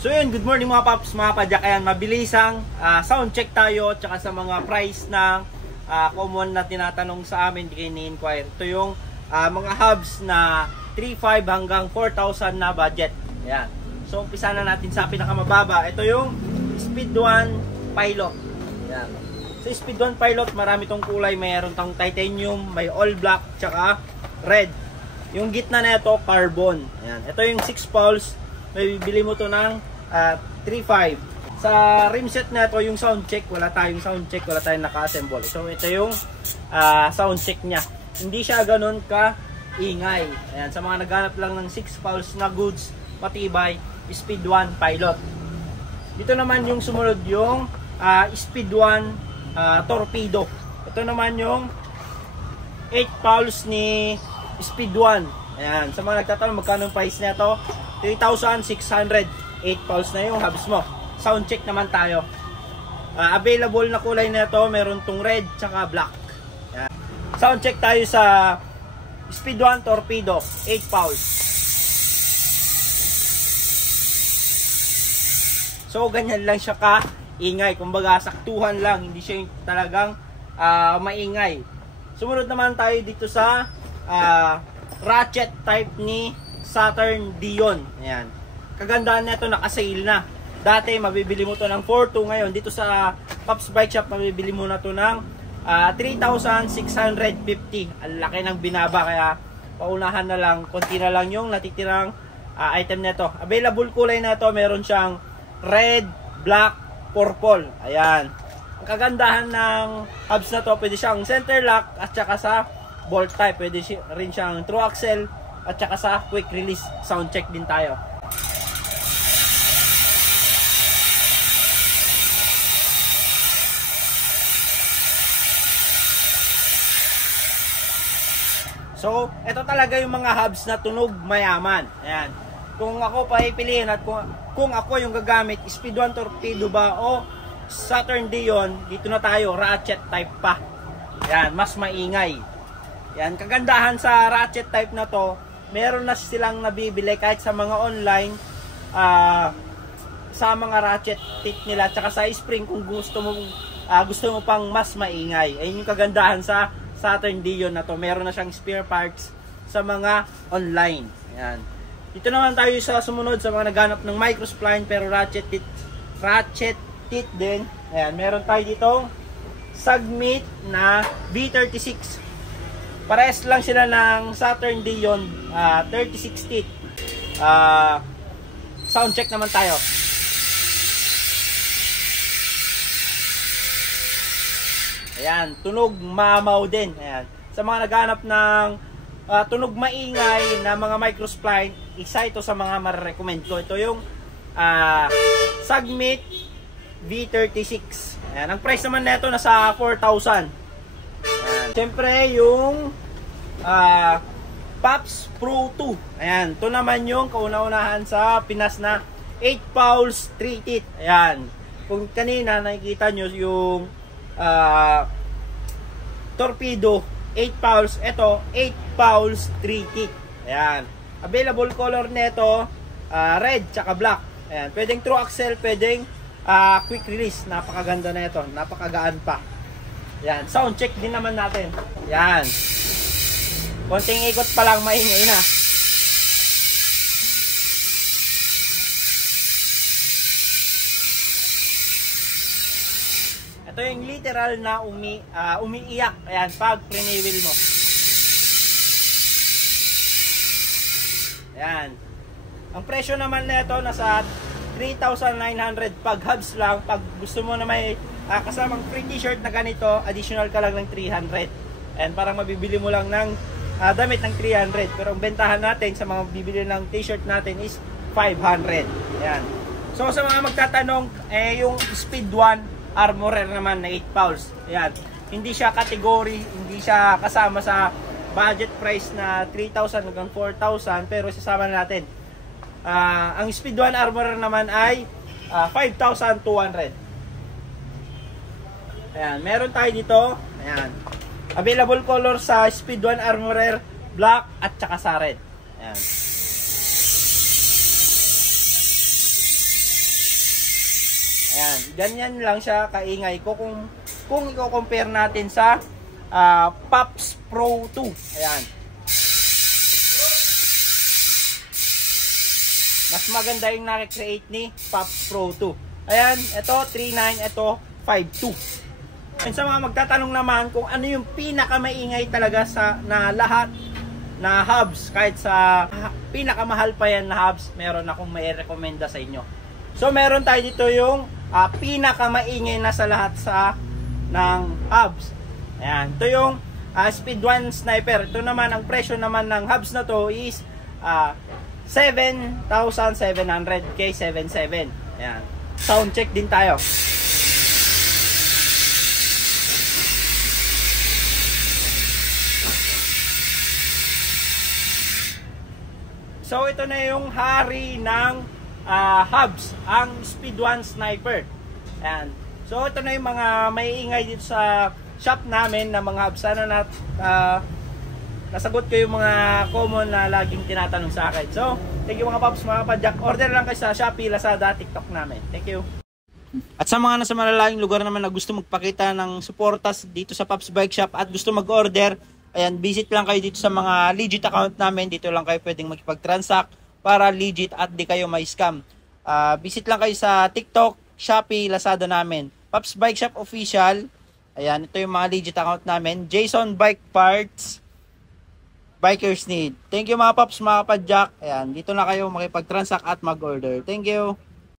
So yun, good morning mga paps, mga padyak. Ayan, mabilisang sound check tayo tsaka sa mga price ng common na tinatanong sa amin, di kayo ni-inquire. Ito yung mga hubs na 3,500 hanggang 4,000 na budget. Ayan. So umpisa na natin sa pinakamababa. Ito yung Speed 1 Pilot. Ayan. Sa Speed 1 Pilot, marami tong kulay. Mayroon tong titanium, may all black, tsaka red. Yung gitna na ito, carbon. Ayan. Ito yung 6 poles. May bibili mo to ng 3,500. Sa rim set na ito, yung sound check, wala tayong sound check, wala tayong naka-assemble. So ito yung sound check niya. Hindi siya ganun ka ingay. Ayan, sa mga naghanap lang ng 6 poles na goods, matibay, Speed 1 Pilot. Dito naman yung sumunod yung Speed 1 Torpedo. Ito naman yung 8 poles ni Speed 1. Ayan, sa mga nagtatanong magkano ang price nito, 3,600. 8 poles na yung hubs mo. Sound check naman tayo. Available na kulay nito, meron tong red tsaka black. Ayan. Sound check tayo sa Speed 1 Torpedo, 8 poles. So ganyan lang siya ka-ingay. Kumbaga saktuhan lang, hindi siya yung talagang maingay. Sumunod naman tayo dito sa ratchet type ni Saturn Dion. Ayan. Kagandahan nito, naka-sale na. Dati mabibili mo to ng 4,200. Ngayon dito sa Pops Bike Shop mabibili mo na to ng 3,650. Ang laki ng binaba, kaya paunahan na lang, konti na lang yung natitirang item nito. Available kulay na to, meron siyang red, black, purple. Ayan. Ang kagandahan ng hubs na to, pwede siyang center lock at saka sa bolt type. Pwede rin siyang through axle at saka sa quick release. Sound check din tayo. So, ito talaga yung mga hubs na tunog mayaman. Ayan. Kung ako pipiliin at kung ako yung gagamit, Speed 1 Torpedo ba o Saturn Dion, dito na tayo, ratchet type pa. Ayan, mas maingay. Yan, kagandahan sa ratchet type na to, meron na silang nabibili kahit sa mga online, sa mga ratchet tip nila, tsaka sa spring kung gusto mo pang mas maingay. Ayun yung kagandahan sa Saturn Dion na to. Meron na siyang spare parts sa mga online. Ayan. Dito naman tayo sa sumunod sa mga naghanap ng microspline pero ratchet teeth din. Ayan, meron tayo dito Submit na V36. Parehas lang sila ng Saturn Dion 36 teeth. Sound check naman tayo. Ayan, tunog mamaw din. Ayan. Sa mga naghanap ng tunog maingay na mga microspline, isa ito sa mga marirecommend ko. Ito yung Submit V36. Ayan, ang price naman nito nasa 4,000. Siyempre yung Pops Pro 2. Ayan, ito naman yung kauna-unahan sa Pinas na 8 poles 3 teeth. Ayan, kung kanina nakikita nyo yung Torpedo 8 poles, ito 8 poles 3 teeth. Ayan, available color nito red tsaka black. Ayan, pwedeng through axle, pwedeng quick release. Napakaganda na ito, napakagaan pa. Ayan, sound check din naman natin. Ayan, konting ikot pa lang maingay na. Ito yung literal na umiiyak. Ayan, pag pre-wheel mo. Ayan. Ang presyo naman nito nasa 3,900 pag hubs lang. Pag gusto mo na may kasamang free t-shirt na ganito, additional ka lang ng 300. And parang mabibili mo lang ng damit ng 300. Pero ang bentahan natin sa mga bibili ng t-shirt natin is 500. Ayan. So sa mga magtatanong, yung Speed 1 Armorer naman na 8 poles. Ayan. Hindi siya category, hindi siya kasama sa budget price na 3,000 hanggang 4,000, pero sasama na natin. Ang Speed 1 Armorer naman ay 5,200. Ayan, meron tayo dito. Ayan. Available color sa Speed 1 Armorer, black at saka sa red. Ayan. Ayan, ganyan lang siya kaingay ko kung i-compare natin sa Pops Pro 2. Ayan. Mas maganda yung na-create ni Pops Pro 2. Ayan, ito 3.9, ito 5.2. And sa mga magtatanong naman kung ano yung pinakamaingay talaga na lahat na hubs, kahit sa pinakamahal pa yan na hubs, meron akong mai-recommenda sa inyo. So meron tayo dito yung pinakamaingay na sa lahat ng hubs. Ayan, ito yung Speed 1 Sniper. Ito naman, ang presyo naman ng hubs na to is 7,700 K77. Ayan. Sound check din tayo. So ito na yung hari ng hubs, ang Speed 1 Sniper. Ayan. So ito na yung mga maiingay dito sa shop namin na mga hubs. Sana nasagot ko yung mga common na laging tinatanong sa akin. So, thank you mga paps, mga kapadyak. Order lang kayo sa Shopee, Lazada, TikTok namin. Thank you. At sa mga nasa malalayong lugar naman na gusto magpakita ng suportas dito sa Pops Bike Shop at gusto mag-order, ayan, visit lang kayo dito sa mga legit account namin. Dito lang kayo pwedeng makipag-transact para legit at di kayo may scam. Visit lang kayo sa TikTok, Shopee, Lazada namin. Pops Bike Shop Official. Ayan, ito yung mga legit account namin. Jason Bike Parts, Bikers Need. Thank you mga paps, mga kapadyak. Ayan, dito na kayo makipag-transact at mag-order. Thank you.